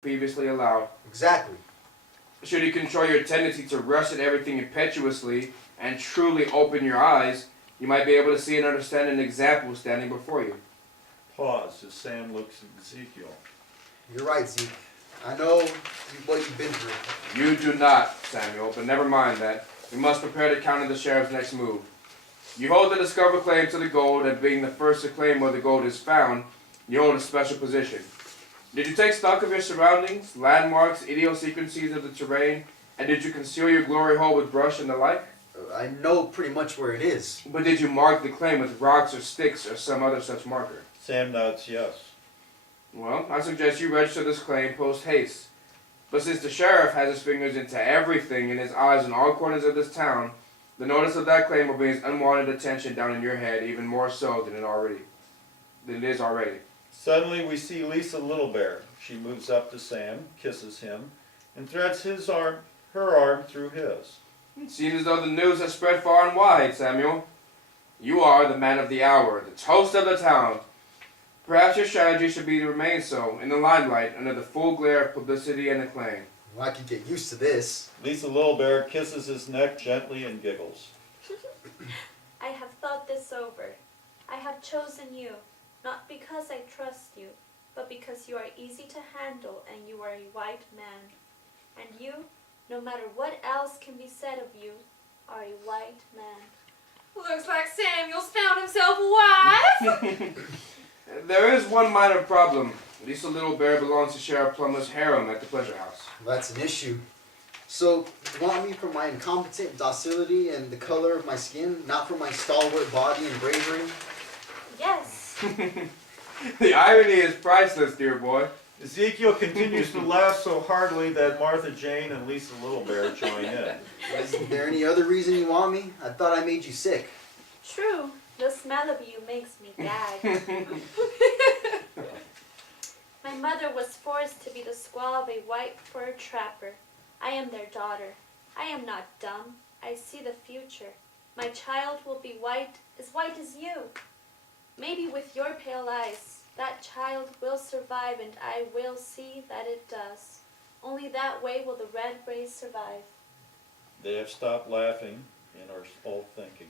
previously allowed. Exactly. Should you control your tendency to rush at everything impetuously and truly open your eyes, you might be able to see and understand an example standing before you. Pause as Sam looks at Ezekiel. You're right, Zeke. I know what you've been through. You do not, Samuel, but never mind that. We must prepare to counter the sheriff's next move. You hold the discovered claim to the gold, and being the first to claim where the gold is found, you hold a special position. Did you take stock of your surroundings, landmarks, idiosyncrasies of the terrain, and did you conceal your glory hole with brush and the like? I know pretty much where it is. But did you mark the claim with rocks or sticks or some other such marker? Sam nods yes. Well, I suggest you register this claim post haste. But since the sheriff has his fingers into everything and his eyes in all corners of this town, the notice of that claim will bring his unwanted attention down in your head even more so than it is already. Suddenly we see Lisa Littlebear. She moves up to Sam, kisses him, and threads her arm through his. It seems as though the news has spread far and wide, Samuel. You are the man of the hour, the toast of the town. Perhaps your strategy should be to remain so, in the limelight, under the full glare of publicity and acclaim. Well, I could get used to this. Lisa Littlebear kisses his neck gently and giggles. I have thought this over. I have chosen you, not because I trust you, but because you are easy to handle and you are a white man. And you, no matter what else can be said of you, are a white man. Looks like Samuel's found himself a wife. There is one minor problem. Lisa Littlebear belongs to Sheriff Plummer's harem at the Pleasure House. Well, that's an issue. So, you want me for my incompetent docility and the color of my skin, not for my stalwart body and bravery? Yes. The irony is priceless, dear boy. Ezekiel continues to laugh so heartily that Martha Jane and Lisa Littlebear join in. Is there any other reason you want me? I thought I made you sick. True. The smell of you makes me gag. My mother was forced to be the squaw of a white fur trapper. I am their daughter. I am not dumb. I see the future. My child will be white as you. Maybe with your pale eyes, that child will survive and I will see that it does. Only that way will the red race survive. They have stopped laughing and are all thinking.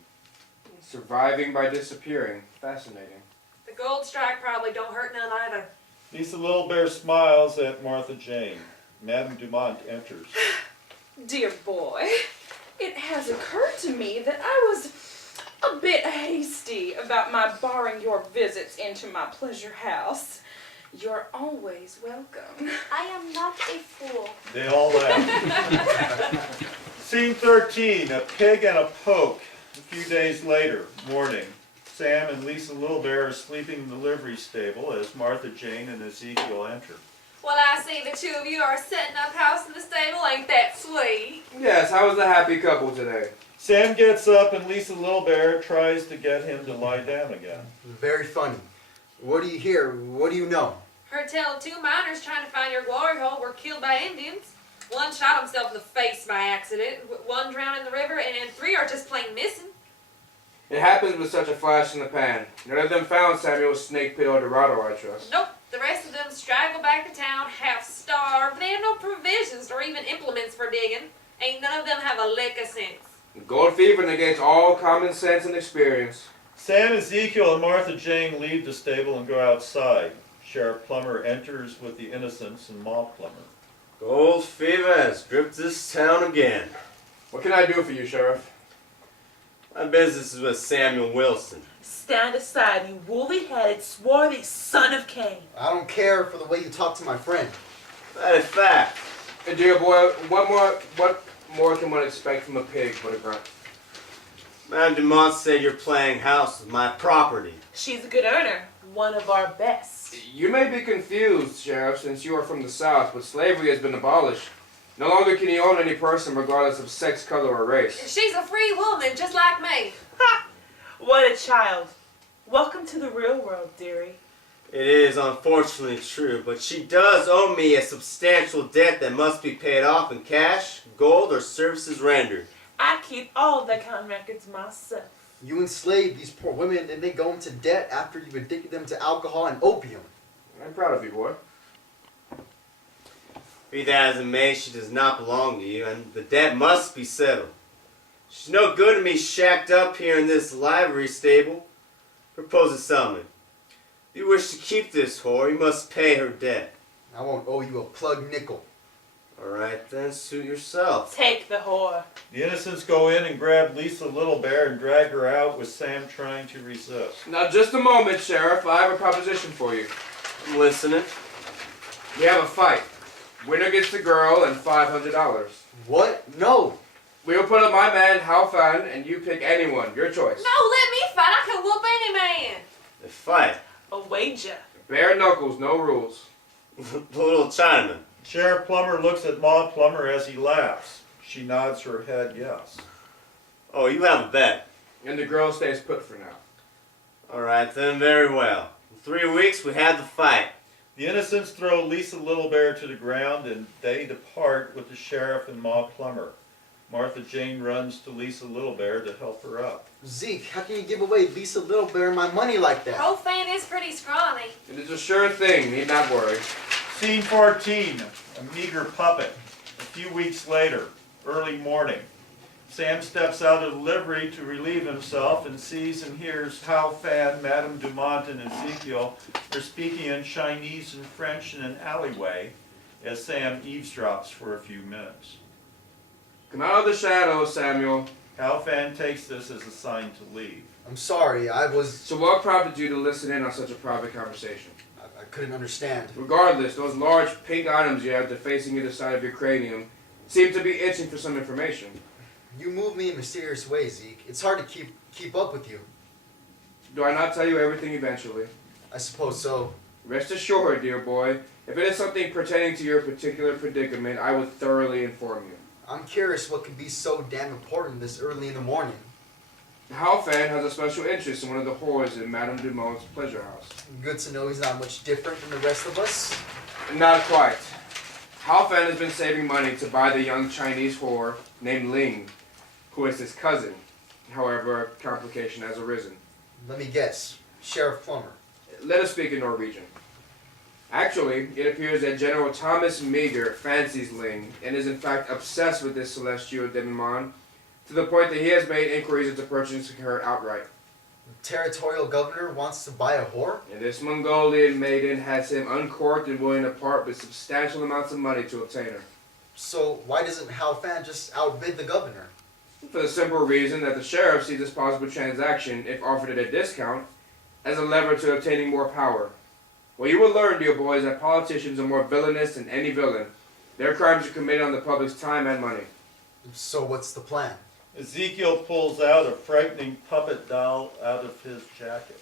Surviving by disappearing. Fascinating. The gold strike probably don't hurt none either. Lisa Littlebear smiles at Martha Jane. Madame Dumont enters. Dear boy, it has occurred to me that I was a bit hasty about my barring your visits into my pleasure house. You're always welcome. I am not a fool. They all laugh. Scene 13, a pig and a poke. A few days later, morning. Sam and Lisa Littlebear are sleeping in the livery stable as Martha Jane and Ezekiel enter. Well, I see the two of you are setting up house in the stable. Ain't that sweet? Yes, how was the happy couple today? Sam gets up and Lisa Littlebear tries to get him to lie down again. Very funny. What do you hear? What do you know? Heard tell of two miners trying to find your glory hole were killed by Indians. One shot himself in the face by accident, one drowned in the river, and 3 are just plain missing. It happens with such a flash in the pan. None of them found Samuel's snake pit El Dorado, I trust. Nope, the rest of them straggled back to town, half starved. They have no provisions or even implements for digging. Ain't none of them have a lick of sense. The gold fever negates all common sense and experience. Sam, Ezekiel, and Martha Jane leave the stable and go outside. Sheriff Plummer enters with the Innocents and Ma Plummer. Gold fever has gripped this town again. What can I do for you, Sheriff? My business is with Samuel Wilson. Stand aside, you woolly-headed, swarthy son of Cain. I don't care for the way you talk to my friend. That is fact. Hey, dear boy, what more can one expect from a pig but a grunt? Madame Dumont said you're playing house with my property. She's a good earner, one of our best. You may be confused, Sheriff, since you are from the South, but slavery has been abolished. No longer can you own any person regardless of sex, color, or race. She's a free woman, just like me. Ha! What a child. Welcome to the real world, dearie. It is unfortunately true, but she does owe me a substantial debt that must be paid off in cash, gold, or services rendered. I keep all the account records myself. You enslave these poor women and they go into debt after you've addicted them to alcohol and opium. I'm proud of you, boy. Be that as it may, she does not belong to you, and the debt must be settled. She's no good to me shacked up here in this livery stable. Propose a settlement. If you wish to keep this whore, you must pay her debt. I won't owe you a plug nickel. Alright then, suit yourself. Take the whore. The innocents go in and grab Lisa Little Bear and drag her out with Sam trying to resist. Now, just a moment, Sheriff. I have a proposition for you. I'm listening. We have a fight. Winner gets the girl and $500. What? No. We will put up my man, Hal Fan, and you pick anyone. Your choice. No, let me fight. I can whoop any man. They fight. A wager. Bare knuckles, no rules. The little Chinaman. Sheriff Plummer looks at Maud Plummer as he laughs. She nods her head yes. Oh, you have a bet. And the girl stays put for now. Alright then, very well. In 3 weeks, we have the fight. The innocents throw Lisa Little Bear to the ground and they depart with the sheriff and Ma Plummer. Martha Jane runs to Lisa Little Bear to help her up. Zeke, how can you give away Lisa Little Bear my money like that? Profane is pretty scrawny. It is a sure thing, need not worry. Scene 14, a meager puppet. A few weeks later, early morning. Sam steps out of the livery to relieve himself and sees and hears Hal Fan, Madame Dumont, and Ezekiel are speaking in Chinese and French in an alleyway as Sam eavesdrops for a few minutes. Come out of the shadows, Samuel. Hal Fan takes this as a sign to leave. I'm sorry, So what prompted you to listen in on such a private conversation? I couldn't understand. Regardless, those large pink items you have defacing either side of your cranium seem to be itching for some information. You move me in mysterious ways, Zeke. It's hard to keep up with you. Do I not tell you everything eventually? I suppose so. Rest assured, dear boy, if it is something pertaining to your particular predicament, I would thoroughly inform you. I'm curious what could be so damn important this early in the morning. Hal Fan has a special interest in one of the whores in Madame Dumont's pleasure house. Good to know he's not much different from the rest of us. Not quite. Hal Fan has been saving money to buy the young Chinese whore named Ling, who is his cousin. However, a complication has arisen. Let me guess. Sheriff Plummer. Let us speak in Norwegian. Actually, it appears that General Thomas Meagher fancies Ling and is in fact obsessed with this celestial demon to the point that he has made inquiries into purchasing her outright. The territorial governor wants to buy a whore? And this Mongolian maiden has him uncorked and willing to part with substantial amounts of money to obtain her. So why doesn't Hal Fan just outbid the governor? For the simple reason that the sheriff sees this possible transaction, if offered at a discount, as a lever to obtaining more power. Well, you will learn, dear boys, that politicians are more villainous than any villain. Their crimes are committed on the public's time and money. So what's the plan? Ezekiel pulls out a frightening puppet doll out of his jacket.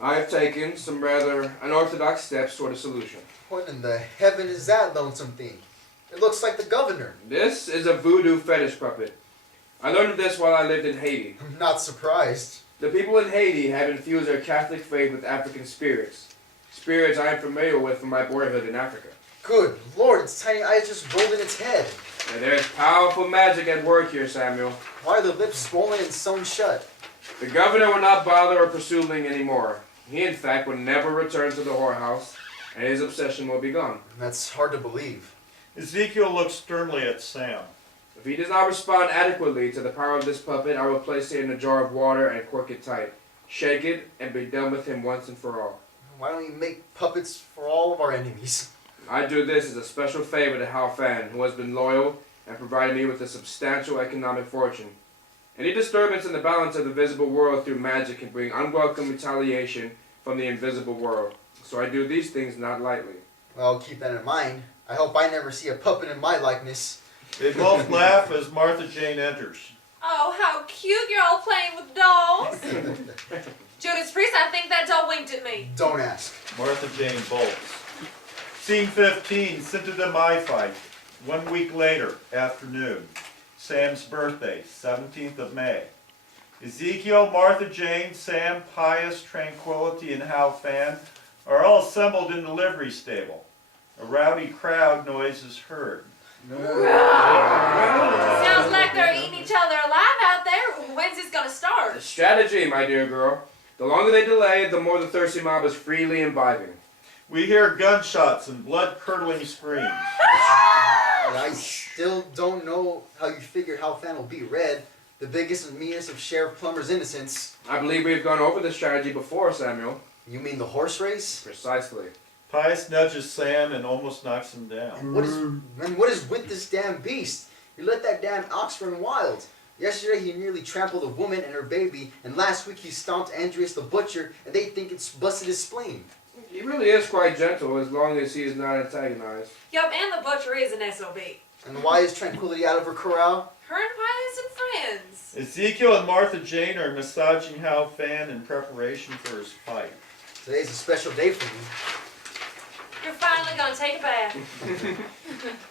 I have taken some rather unorthodox steps toward a solution. What in the heaven is that lonesome thing? It looks like the governor. This is a voodoo fetish puppet. I learned of this while I lived in Haiti. I'm not surprised. The people in Haiti have infused their Catholic faith with African spirits. Spirits I am familiar with from my boyhood in Africa. Good Lord, its tiny eyes just rolled in its head. And there's powerful magic at work here, Samuel. Why are the lips swollen and sewn shut? The governor will not bother or pursue Ling anymore. He, in fact, will never return to the whorehouse, and his obsession will be gone. That's hard to believe. Ezekiel looks sternly at Sam. If he does not respond adequately to the power of this puppet, I will place it in a jar of water and cork it tight. Shake it, and be done with him once and for all. Why don't you make puppets for all of our enemies? I do this as a special favor to Hal Fan, who has been loyal and provided me with a substantial economic fortune. Any disturbance in the balance of the visible world through magic can bring unwelcome retaliation from the invisible world. So I do these things not lightly. Well, keep that in mind. I hope I never see a puppet in my likeness. They both laugh as Martha Jane enters. Oh, how cute you're all playing with dolls. Judas Priest, I think that doll winked at me. Don't ask. Martha Jane bolts. Scene 15, Cinta de Mai fight. 1 week later, afternoon. Sam's birthday, 17th of May. Ezekiel, Martha Jane, Sam, Pius, Tranquility, and Hal Fan are all assembled in the livery stable. A rowdy crowd noise is heard. Sounds like they're eating each other alive out there. When's this gonna start? A strategy, my dear girl. The longer they delay, the more the thirsty mob is freely imbibing. We hear gunshots and blood-curdling screams. I still don't know how you figure Halfan will beat Red, the biggest and meanest of Sheriff Plummer's innocents. I believe we've gone over this strategy before, Samuel. You mean the horse race? Precisely. Pius nudges Sam and almost knocks him down. What is with this damn beast? You let that damn ox run wild. Yesterday he nearly trampled a woman and her baby, and last week he stomped Andreas the butcher, and they think it's busted his spleen. He really is quite gentle as long as he is not antagonized. Yup, and the butcher is an SOB. And why is Tranquility out of her corral? Her and Pius and friends. Ezekiel and Martha Jane are massaging Hal Fan in preparation for his fight. Today's a special day for me. You're finally gonna take a bath.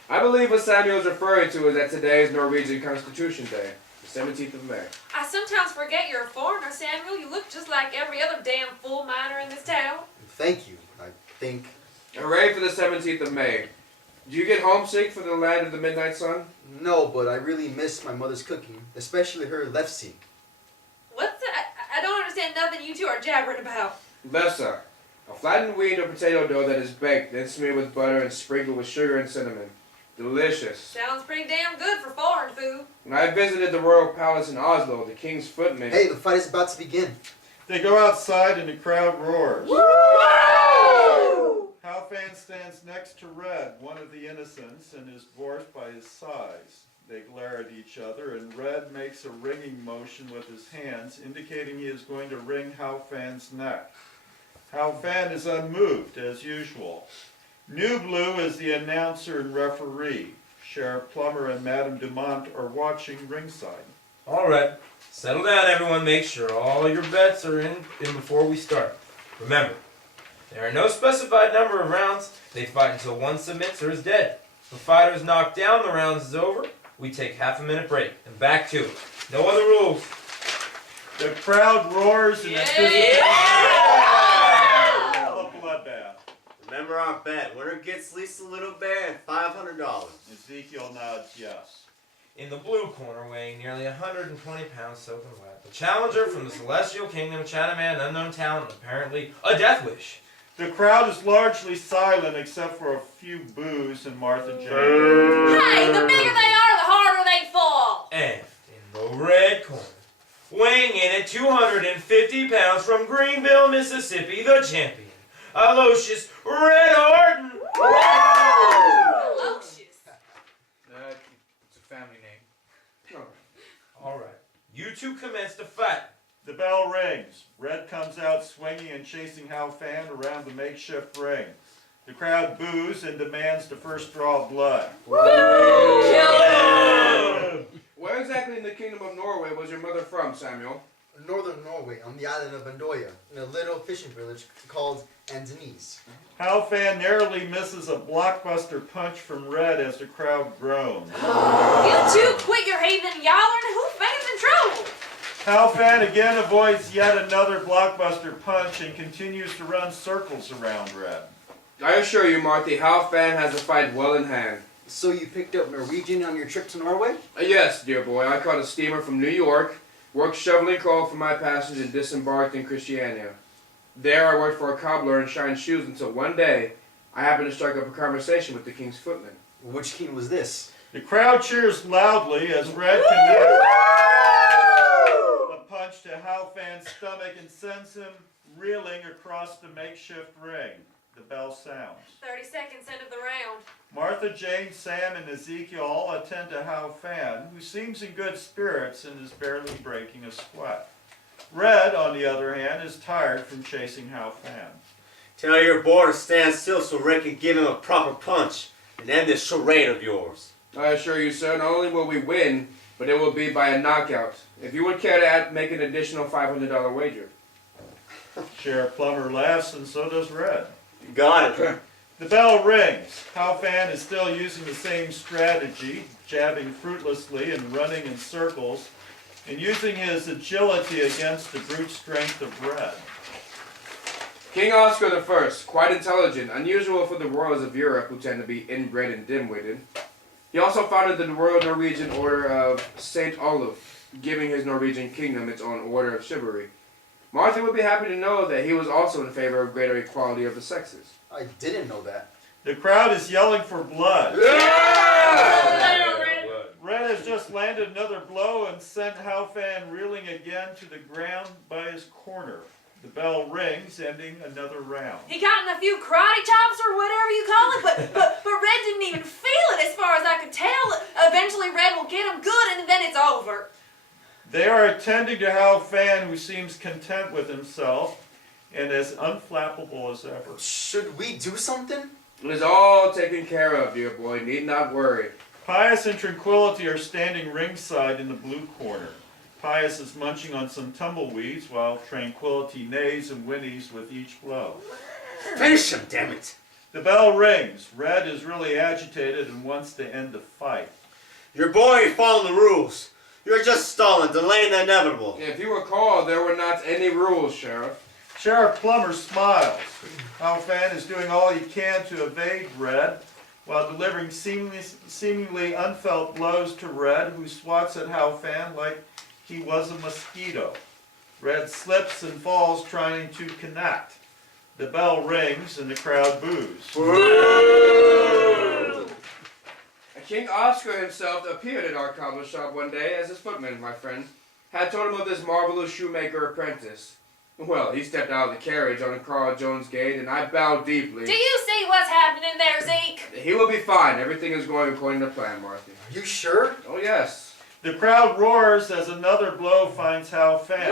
I believe what Samuel is referring to is that today is Norwegian Constitution Day, the 17th of May. I sometimes forget you're a foreigner, Samuel. You look just like every other damn fool miner in this town. Thank you, I think. Hooray for the 17th of May. Do you get homesick for the land of the midnight sun? No, but I really miss my mother's cooking, especially her lefse. What's that? I don't understand nothing you two are jabbering about. Lefse, a flattened wheat or potato dough that is baked, then smeared with butter and sprinkled with sugar and cinnamon. Delicious. Sounds pretty damn good for foreign food. When I visited the royal palace in Oslo, the king's footman... Hey, the fight is about to begin. They go outside and the crowd roars. Halfan stands next to Red, one of the innocents, and is dwarfed by his size. They glare at each other, and Red makes a ringing motion with his hands, indicating he is going to wring Halfan's neck. Halfan is unmoved, as usual. New Blue is the announcer and referee. Sheriff Plummer and Madame Dumont are watching ringside. All right, settle down, everyone. Make sure all your bets are in before we start. Remember, there are no specified number of rounds. They fight until one submits or is dead. If a fighter is knocked down, the round is over. We take half-a-minute break and back to it. No other rules. The crowd roars and anticipates a bloodbath. Remember our bet. Winner gets Lisa Little Bear and $500. Ezekiel nods yes. In the blue corner, weighing nearly 120 pounds soaking wet, the challenger from the Celestial Kingdom, Chinaman, unknown talent, and apparently a death wish. The crowd is largely silent except for a few boos and Martha Jane. Hey, the bigger they are, the harder they fall. And in the red corner, weighing in at 250 pounds from Greenville, Mississippi, the champion, Aloysius Red Horton. Aloysius. It's a family name. All right, you two commence to fight. The bell rings. Red comes out swinging and chasing Halfan around the makeshift ring. The crowd boos and demands the first draw of blood. Where exactly in the Kingdom of Norway was your mother from, Samuel? Northern Norway, on the island of Vandoya, in a little fishing village called Andenes. Halfan narrowly misses a blockbuster punch from Red as the crowd groans. You two quit your heathen yowling. Who fans in trouble? Halfan again avoids yet another blockbuster punch and continues to run circles around Red. I assure you, Marty, Halfan has the fight well in hand. So you picked up Norwegian on your trip to Norway? Yes, dear boy. I caught a steamer from New York, worked shoveling coal for my passage, and disembarked in Christiania. There I worked for a cobbler and shined shoes until one day I happened to strike up a conversation with the king's footman. Which king was this? The crowd cheers loudly as Red connects a punch to Halfan's stomach and sends him reeling across the makeshift ring. The bell sounds. 30 seconds into the round. Martha, Jane, Sam, and Ezekiel all attend to Halfan, who seems in good spirits and is barely breaking a sweat. Red, on the other hand, is tired from chasing Halfan. Tell your boy to stand still so Rick can give him a proper punch and end this charade of yours. I assure you, sir, not only will we win, but it will be by a knockout. If you would care to make an additional $500 wager. Sheriff Plummer laughs, and so does Red. Got it. The bell rings. Halfan is still using the same strategy, jabbing fruitlessly and running in circles, and using his agility against the brute strength of Red. King Oscar I, quite intelligent, unusual for the royals of Europe who tend to be inbred and dim-witted. He also founded the Royal Norwegian Order of St. Olaf, giving his Norwegian kingdom its own order of chivalry. Martha would be happy to know that he was also in favor of greater equality of the sexes. I didn't know that. The crowd is yelling for blood. Yeah! landed another blow and sent Hao Fan reeling again to the ground by his corner. The bell rings, ending another round. He got in a few karate chops or whatever you call it, but Red didn't even feel it as far as I could tell. Eventually Red will get him good and then it's over. They are attending to Hao Fan, who seems content with himself and as unflappable as ever. Should we do something? It is all taken care of, dear boy. Need not worry. Pius and Tranquility are standing ringside in the blue corner. Pius is munching on some tumbleweeds while Tranquility neighs and whinnies with each blow. Finish him, damn it! The bell rings. Red is really agitated and wants to end the fight. Your boy ain't following the rules. You're just stalling, delaying the inevitable. If you recall, there were not any rules, Sheriff. Sheriff Plummer smiles. Hao Fan is doing all he can to evade Red while delivering seemingly unfelt blows to Red, who swats at Hao Fan like he was a mosquito. Red slips and falls trying to connect. The bell rings and the crowd boos. King Oscar himself appeared at our cobbler shop one day as his footman, my friend, had told him of this marvelous shoemaker apprentice. Well, he stepped out of the carriage on Carl Jones Gate, and I bowed deeply. Do you see what's happening there, Zeke? He will be fine. Everything is going according to plan, Martha. Are you sure? Oh, yes. The crowd roars as another blow finds Hao Fan,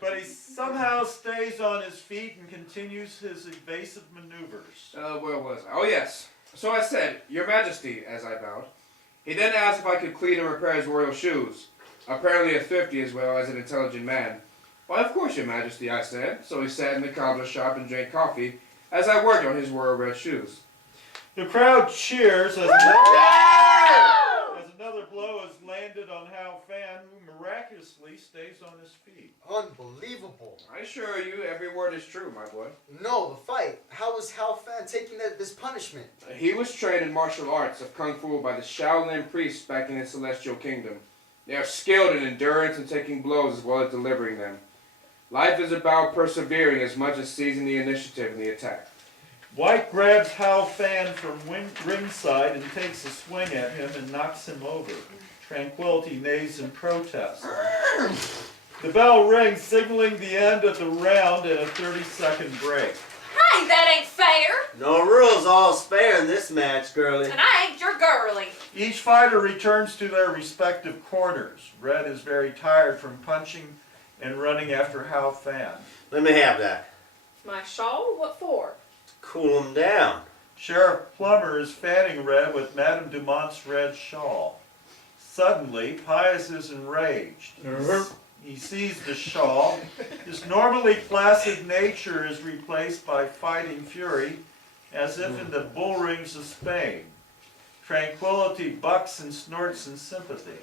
but he somehow stays on his feet and continues his evasive maneuvers. Where was I? Oh, yes. So I said, Your Majesty, as I bowed. He then asked if I could clean and repair his royal shoes. Apparently a thrifty as well as an intelligent man. Why, of course, Your Majesty, I said. So he sat in the cobbler shop and drank coffee as I worked on his royal red shoes. The crowd cheers as another blow is landed on Hao Fan, who miraculously stays on his feet. Unbelievable. I assure you, every word is true, my boy. No, the fight. How was Hao Fan taking this punishment? He was trained in martial arts of Kung Fu by the Shaolin priests back in his celestial kingdom. They are skilled in endurance and taking blows as well as delivering them. Life is about persevering as much as seizing the initiative in the attack. White grabs Hao Fan from ringside and takes a swing at him and knocks him over. Tranquility neighs in protest. The bell rings, signaling the end of the round and a 30-second break. Hey, that ain't fair! No rules, all's fair in this match, girlie. And I ain't your girlie. Each fighter returns to their respective corners. Red is very tired from punching and running after Hao Fan. Let me have that. My shawl? What for? Cool him down. Sheriff Plummer is fanning Red with Madame Dumont's red shawl. Suddenly, Pius is enraged. He sees the shawl. His normally placid nature is replaced by fighting fury, as if in the bull rings of Spain. Tranquility bucks and snorts in sympathy.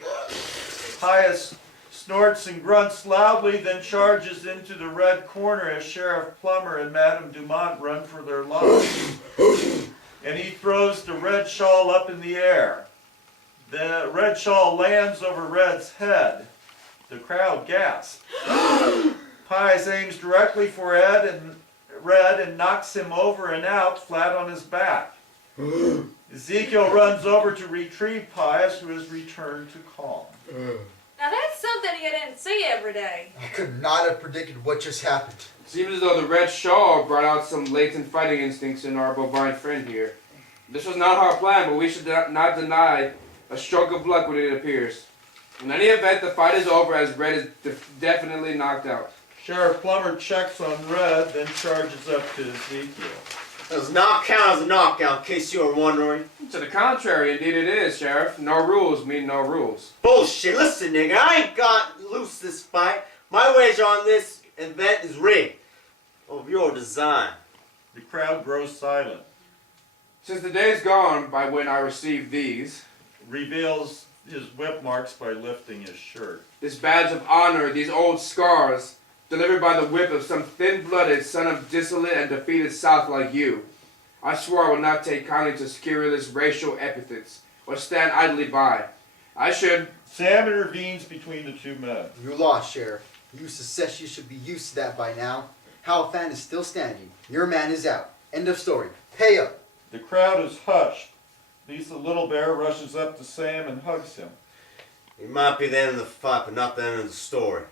Pius snorts and grunts loudly, then charges into the red corner as Sheriff Plummer and Madame Dumont run for their lives. And he throws the red shawl up in the air. The red shawl lands over Red's head. The crowd gasps. Pius aims directly for Red and knocks him over and out flat on his back. Ezekiel runs over to retrieve Pius, who has returned to calm. Now that's something you didn't see every day. I could not have predicted what just happened. Seems as though the red shawl brought out some latent fighting instincts in our bovine friend here. This was not our plan, but we should not deny a stroke of luck when it appears. In any event, the fight is over as Red is definitely knocked out. Sheriff Plummer checks on Red, then charges up to Ezekiel. Does not count as a knockout, in case you were wondering. To the contrary, indeed it is, Sheriff. No rules mean no rules. Bullshit. Listen, nigga, I ain't got loose this fight. My wager on this event is rigged. Of your design. The crowd grows silent. Since the days gone by when I received these, Reveals his whip marks by lifting his shirt. this badge of honor, these old scars, delivered by the whip of some thin-blooded son of dissolute and defeated South like you. I swore I would not take kindly to scurrilous racial epithets, or stand idly by. I should... Sam intervenes between the two men. You lost, Sheriff. You secession should be used to that by now. Hao Fan is still standing. Your man is out. End of story. Pay up. The crowd is hushed. Lisa Little Bear rushes up to Sam and hugs him. It might be the end of the fight, but not the end of the story.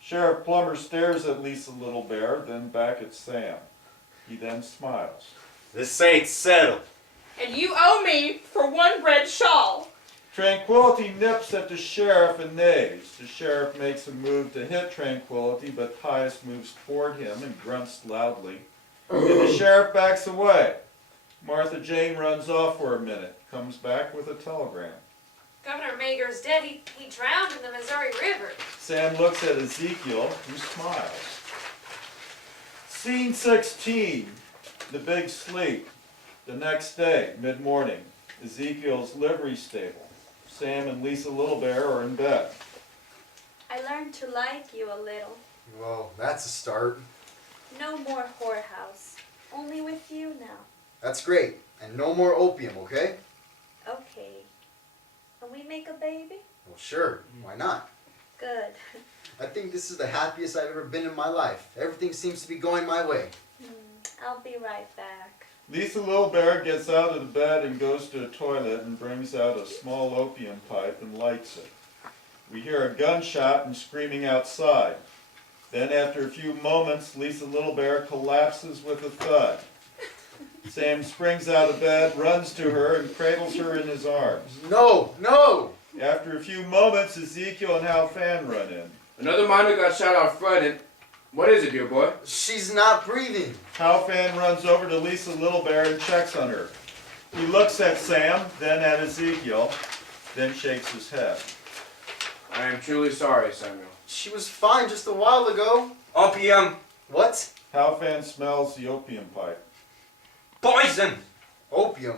Sheriff Plummer stares at Lisa Little Bear, then back at Sam. He then smiles. This ain't settled. And you owe me for one red shawl. Tranquility nips at the sheriff and neighs. The sheriff makes a move to hit Tranquility, but Tyus moves toward him and grunts loudly. And the sheriff backs away. Martha Jane runs off for a minute, comes back with a telegram. Governor Mager's dead. He drowned in the Missouri River. Sam looks at Ezekiel, who smiles. Scene 16, the big sleep. The next day, mid-morning, Ezekiel's livery stable. Sam and Lisa Little Bear are in bed. I learned to like you a little. Well, that's a start. No more whorehouse. Only with you now. That's great. And no more opium, okay? Okay. Can we make a baby? Well, sure. Why not? Good. I think this is the happiest I've ever been in my life. Everything seems to be going my way. I'll be right back. Lisa Little Bear gets out of the bed and goes to the toilet and brings out a small opium pipe and lights it. We hear a gunshot and screaming outside. Then after a few moments, Lisa Little Bear collapses with a thud. Sam springs out of bed, runs to her, and cradles her in his arms. No! No! After a few moments, Ezekiel and Hal Fan run in. Another miner got shot out front, and what is it, dear boy? She's not breathing. Hal Fan runs over to Lisa Little Bear and checks on her. He looks at Sam, then at Ezekiel, then shakes his head. I am truly sorry, Samuel. She was fine just a while ago. Opium. What? Hal Fan smells the opium pipe. Poison. Opium?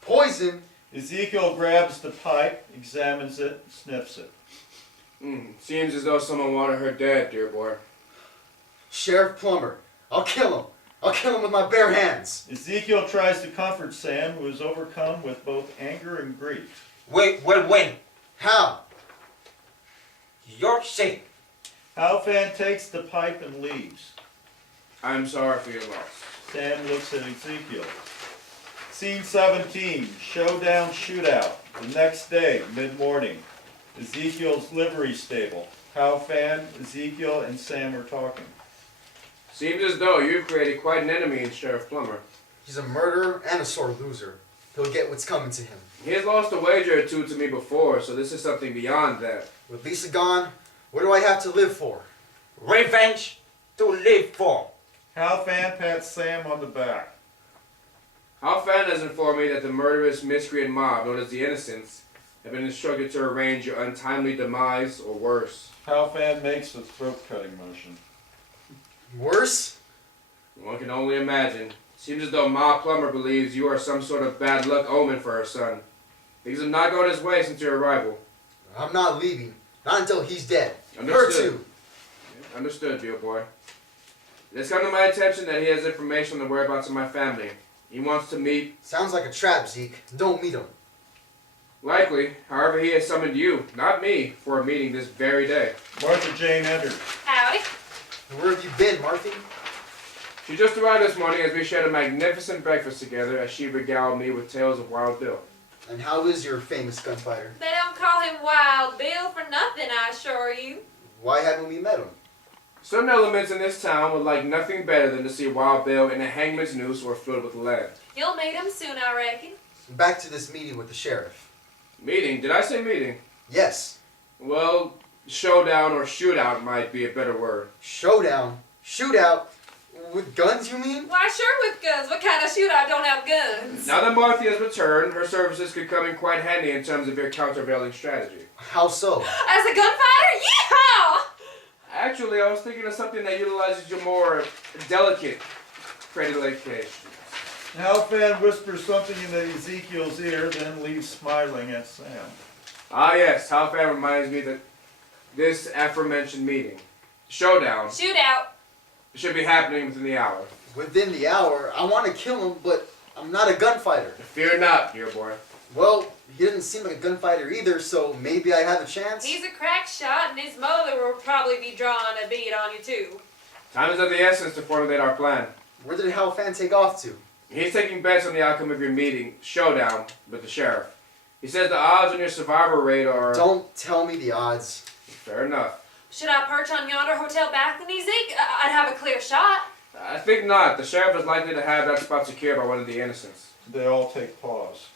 Poison? Ezekiel grabs the pipe, examines it, sniffs it. Seems as though someone wanted her dead, dear boy. Sheriff Plummer. I'll kill him. I'll kill him with my bare hands. Ezekiel tries to comfort Sam, who is overcome with both anger and grief. Wait, well, when? How? You're safe. Hal Fan takes the pipe and leaves. I'm sorry for your loss. Sam looks at Ezekiel. Scene 17, showdown shootout. The next day, mid-morning. Ezekiel's livery stable. Hal Fan, Ezekiel, and Sam are talking. Seems as though you've created quite an enemy in Sheriff Plummer. He's a murderer and a sore loser. He'll get what's coming to him. He has lost a wager or two to me before, so this is something beyond that. With Lisa gone, what do I have to live for? Revenge to live for. Hal Fan pats Sam on the back. Hal Fan has informed me that the murderous miscreant mob, known as the Innocents, have been instructed to arrange your untimely demise or worse. Hal Fan makes a throat-cutting motion. Worse? One can only imagine. Seems as though Ma Plummer believes you are some sort of bad luck omen for her son. Things have not gone his way since your arrival. I'm not leaving. Not until he's dead. Understood. Her too. Understood, dear boy. It has come to my attention that he has information on the whereabouts of my family. He wants to meet... Sounds like a trap, Zeke. Don't meet him. Likely. However, he has summoned you, not me, for a meeting this very day. Martha Jane enters. Howdy. And where have you been, Martha? She just arrived this morning as we shared a magnificent breakfast together as she regaled me with tales of Wild Bill. And how is your famous gunfighter? They don't call him Wild Bill for nothing, I assure you. Why haven't we met him? Some elements in this town would like nothing better than to see Wild Bill in a hangman's noose or filled with lead. You'll meet him soon, I reckon. Back to this meeting with the sheriff. Meeting? Did I say meeting? Yes. Well, showdown or shootout might be a better word. Showdown? Shootout? With guns, you mean? Why, sure with guns. What kind of shootout don't have guns? Now that Martha has returned, her services could come in quite handy in terms of your countervailing strategy. How so? As a gunfighter? Yeehaw! Actually, I was thinking of something that utilizes your more delicate predilections. Hal Fan whispers something into Ezekiel's ear, then leaves smiling at Sam. Ah yes, Hal Fan reminds me that this aforementioned meeting, showdown, Shootout. should be happening within the hour. Within the hour, I want to kill him, but I'm not a gunfighter. Fear not, dear boy. Well, he doesn't seem like a gunfighter either, so maybe I have a chance? He's a crack shot, and his mother will probably be drawing a bead on you, too. Time is of the essence to formulate our plan. Where did Hal Fan take off to? He's taking bets on the outcome of your meeting, showdown, with the sheriff. He says the odds on your survival rate are... Don't tell me the odds. Fair enough. Should I perch on yonder hotel balcony, Zeke? I'd have a clear shot. I think not. The sheriff is likely to have that spot secured by one of the innocents. They all take pause.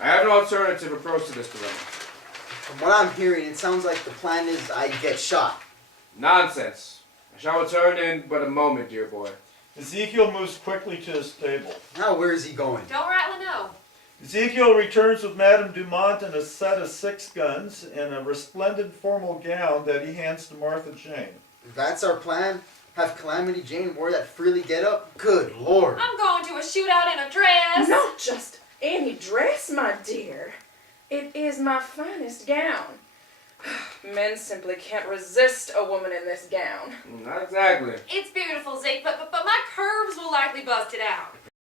I have no alternative approach to this dilemma. From what I'm hearing, it sounds like the plan is I get shot. Nonsense. I shall return in but a moment, dear boy. Ezekiel moves quickly to his stable. Now where is he going? Don't rightly know. Ezekiel returns with Madame Dumont and a set of 6 guns and a resplendent formal gown that he hands to Martha Jane. That's our plan? Have Calamity Jane wear that frilly get-up? Good Lord. I'm going to a shootout in a dress. Not just any dress, my dear. It is my finest gown. Men simply can't resist a woman in this gown. Not exactly. It's beautiful, Zeke, but my curves will likely bust it out.